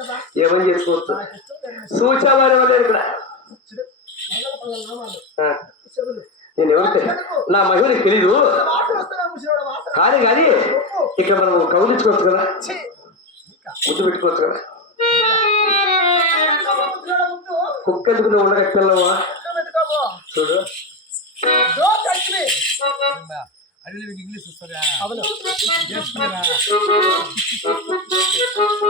కదా ఏమని చేసుకోవచ్చు. సూచావారు ఇక్కడ. నేను ఎవరు తె- నా మహిళకి తెలీదు వాసన. కానీ. ఇక్కడ మనం కౌలించుకోవచ్చు కదా. ముద్దు పెట్టుకోవచ్చు కదా కుక్క ఎందుకు నువ్వు ఉండగా పిల్లవా ఇంకా పెట్టుకోబో. చూడు మీకు ఇంగ్లీష్ వస్తారా అవును.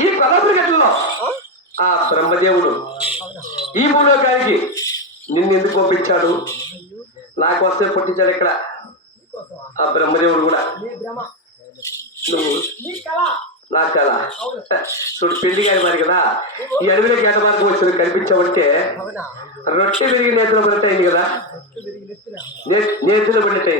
ఈ గట్టులో ఆ? బ్రహ్మదేవుడు. ఈ భూలోకానికి నిన్ను ఎందుకు పంపించాడు? నాకు వస్తే పుట్టించాడు ఇక్కడ? ఆ బ్రహ్మదేవుడు కూడా. నువ్వు నీ కళ నా చాలా అవును. చూడు పెళ్ళి గారి మరి కదా. ఈ అడవిలో గేట మార్గం వచ్చింది కనిపించావంటే అవునా? రొట్టె విరిగి నేతలో అయింది కదా. నేతిలో పడినట్టు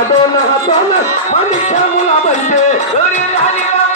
Madonna, Madonna, Madonna, Madonna, Madonna, Madonna, Madonna,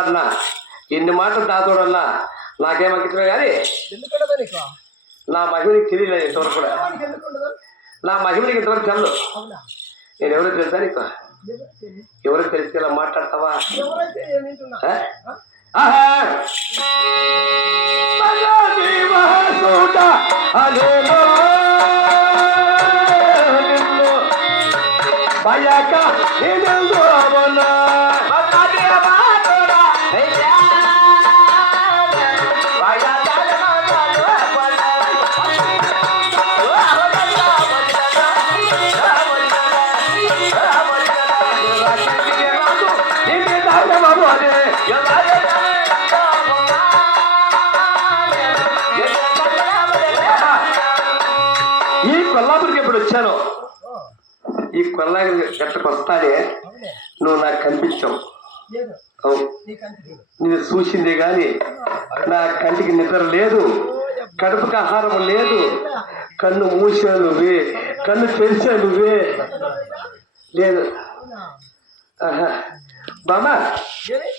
పోరాడినా ఎన్ని మాటలు దాతోడన్నా నాకేమక్కించమే కానీ నా మహిమనికి తెలియలేదు ఇంతవరకు కూడా. నా మహిమనికి ఇంతవరకు తెలదు. నేను ఎవరో తెలుసా నీకు? ఎవరు తెలిస్తే ఇలా మాట్లాడతావా? ఎవరైతే ఏమింటున్నా కొల్లాపురికి ఎప్పుడు వచ్చాను? ఈ కొల్లాగిరి గట్టకు వస్తానే నువ్వు నాకు కనిపించావు. నేను చూసిందే గాని నా కంటికి నిద్ర లేదు. కడుపుకి ఆహారం లేదు. కన్ను మూసా నువ్వే. కన్ను తెరిచా నువ్వే. లేదు. ఏమి?